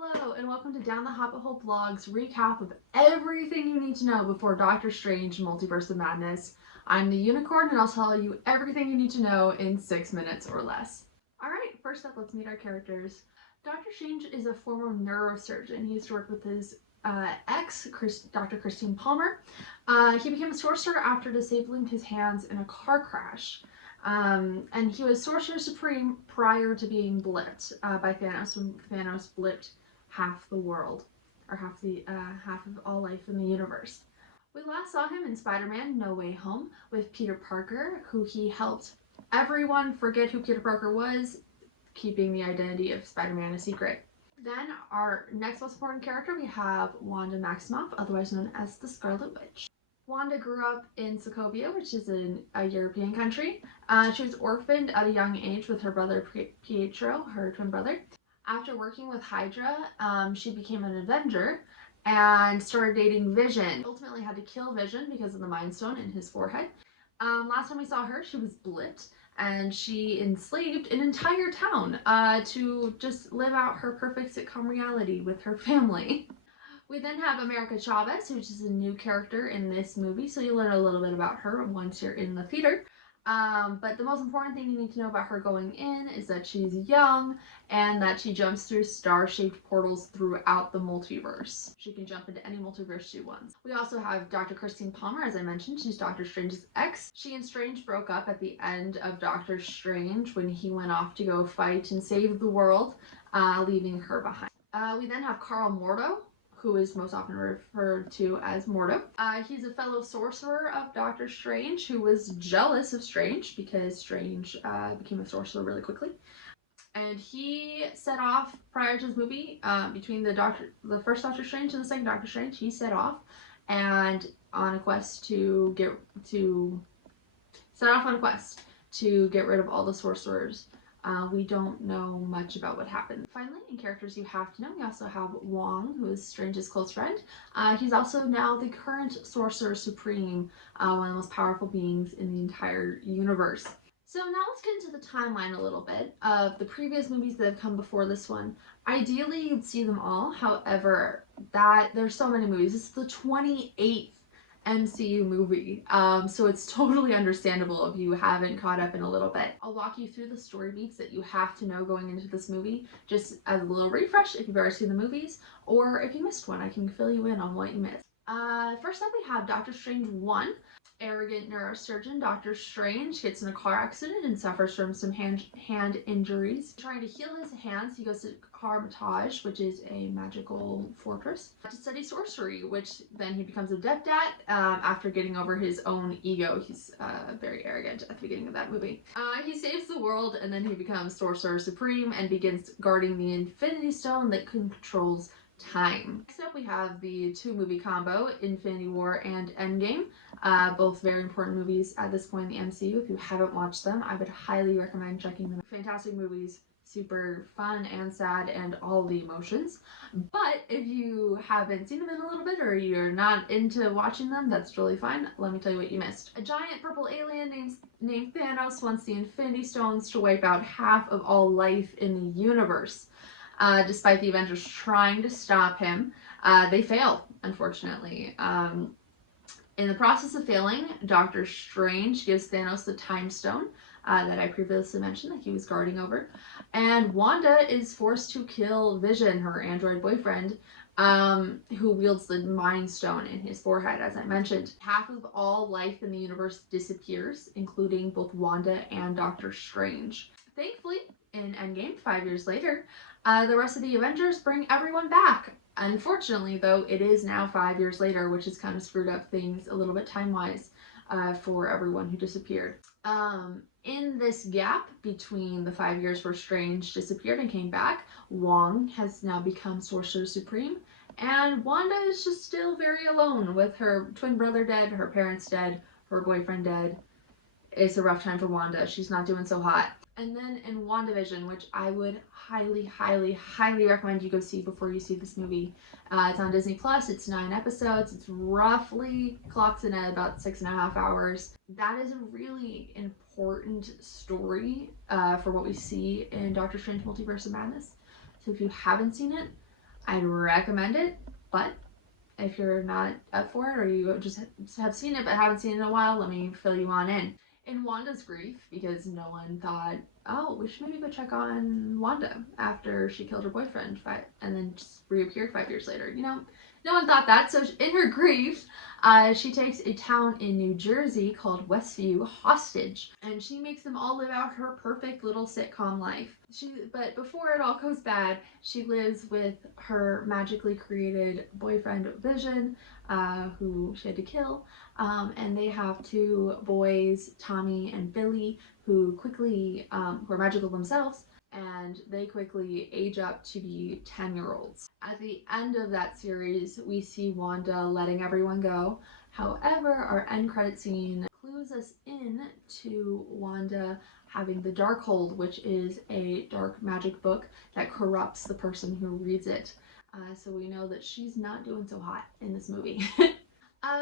Hello, and welcome to Down the Hobbit Hole Blog's recap of everything you need to know before Doctor Strange Multiverse of Madness. I'm the Unicorn, and I'll tell you everything you need to know in 6 minutes or less. Alright, first up, let's meet our characters. Dr. Strange is a former neurosurgeon. He used to work with his Dr. Christine Palmer. He became a sorcerer after disabling his hands in a car crash. And he was Sorcerer Supreme prior to being blipped by Thanos when Thanos blipped half the world, or half of all life in the universe. We last saw him in Spider-Man No Way Home with Peter Parker, who he helped everyone forget who Peter Parker was, keeping the identity of Spider-Man a secret. Then our next most important character, we have Wanda Maximoff, otherwise known as the Scarlet Witch. Wanda grew up in Sokovia, which is a European country. She was orphaned at a young age with her brother Pietro, her twin brother. After working with Hydra, she became an Avenger and started dating Vision. Ultimately had to kill Vision because of the Mind Stone in his forehead. Last time we saw her, she was blipped, and she enslaved an entire town to just live out her perfect sitcom reality with her family. We then have America Chavez, which is a new character in this movie, so you'll learn a little bit about her once you're in the theater. But the most important thing you need to know about her going in is that she's young and that she jumps through star-shaped portals throughout the multiverse. She can jump into any multiverse she wants. We also have Dr. Christine Palmer, as I mentioned. She's Doctor Strange's ex. She and Strange broke up at the end of Doctor Strange when he went off to go fight and save the world, leaving her behind. We then have Mordo, who is most often referred to as Mordo. He's a fellow sorcerer of Doctor Strange who was jealous of Strange because Strange became a sorcerer really quickly. And he set off, prior to this movie, between the first Doctor Strange and the second Doctor Strange, he set off and on a quest to get rid of all the sorcerers. We don't know much about what happened. Finally, in characters you have to know, we also have Wong, who is Strange's close friend. He's also now the current Sorcerer Supreme, one of the most powerful beings in the entire universe. So now let's get into the timeline a little bit of the previous movies that have come before this one. Ideally, you'd see them all. However, there's so many movies. This is the 28th MCU movie, so it's totally understandable if you haven't caught up in a little bit. I'll walk you through the story beats that you have to know going into this movie, just as a little refresh if you've already seen the movies, or if you missed one, I can fill you in on what you missed. First up, we have Doctor Strange 1. Arrogant neurosurgeon Doctor Strange gets in a car accident and suffers from some hand injuries. Trying to heal his hands, he goes to Hermitage, which is a magical fortress, to study sorcery, which then he becomes adept at after getting over his own ego. He's very arrogant at the beginning of that movie. He saves the world, and then he becomes Sorcerer Supreme and begins guarding the Infinity Stone that controls time. Next up, we have the two movie combo, Infinity War and Endgame. Both very important movies at this point in the MCU. If you haven't watched them, I would highly recommend checking them out. Fantastic movies, super fun and sad and all the emotions. But if you haven't seen them in a little bit or you're not into watching them, that's really fine. Let me tell you what you missed. A giant purple alien named Thanos wants the Infinity Stones to wipe out half of all life in the universe. Despite the Avengers trying to stop him, they fail, unfortunately. In the process of failing, Doctor Strange gives Thanos the Time Stone that I previously mentioned that he was guarding over. And Wanda is forced to kill Vision, her android boyfriend, who wields the Mind Stone in his forehead, as I mentioned. Half of all life in the universe disappears, including both Wanda and Doctor Strange. Thankfully, in Endgame, 5 years later, the rest of the Avengers bring everyone back. Unfortunately, though, it is now 5 years later, which has kind of screwed up things a little bit time-wise for everyone who disappeared. In this gap between the 5 years where Strange disappeared and came back, Wong has now become Sorcerer Supreme, and Wanda is just still very alone with her twin brother dead, her parents dead, her boyfriend dead. It's a rough time for Wanda. She's not doing so hot. And then in WandaVision, which I would highly, highly, highly recommend you go see before you see this movie. It's on Disney Plus. It's 9 episodes. It's roughly clocks in at about 6.5 hours. That is a really important story for what we see in Doctor Strange Multiverse of Madness. So if you haven't seen it, I'd recommend it, but if you're not up for it or you just have seen it but haven't seen it in a while, let me fill you on in. In Wanda's grief, because no one thought, oh, we should maybe go check on Wanda after she killed her boyfriend and then just reappeared 5 years later. No one thought that. So in her grief, she takes a town in New Jersey called Westview hostage, and she makes them all live out her perfect little sitcom life. But before it all goes bad, she lives with her magically created boyfriend Vision, who she had to kill, and they have two boys, Tommy and Billy, who are magical themselves, and they quickly age up to be 10-year-olds. At the end of that series, we see Wanda letting everyone go. However, our end credit scene clues us in to Wanda having the Darkhold, which is a dark magic book that corrupts the person who reads it. So we know that she's not doing so hot in this movie.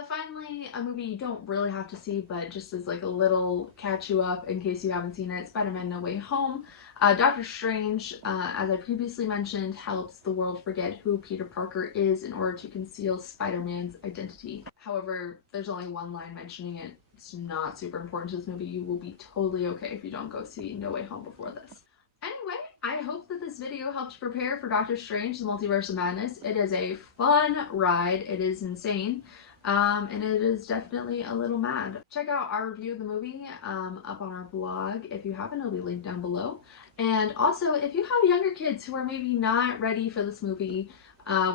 Finally, a movie you don't really have to see, but just as like a little catch you up in case you haven't seen it, Spider-Man No Way Home. Doctor Strange, as I previously mentioned, helps the world forget who Peter Parker is in order to conceal Spider-Man's identity. However, there's only one line mentioning it. It's not super important to this movie. You will be totally okay if you don't go see No Way Home before this. Anyway, I hope that this video helped you prepare for Doctor Strange, the Multiverse of Madness. It is a fun ride. It is insane. And it is definitely a little mad. Check out our review of the movie up on our blog. If you haven't, it'll be linked down below. And also, if you have younger kids who are maybe not ready for this movie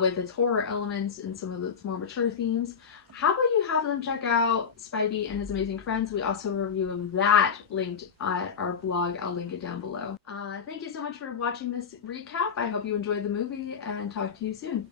with its horror elements and some of its more mature themes, how about you have them check out Spidey and His Amazing Friends? We also have a review of that linked at our blog. I'll link it down below. Thank you so much for watching this recap. I hope you enjoyed the movie and talk to you soon.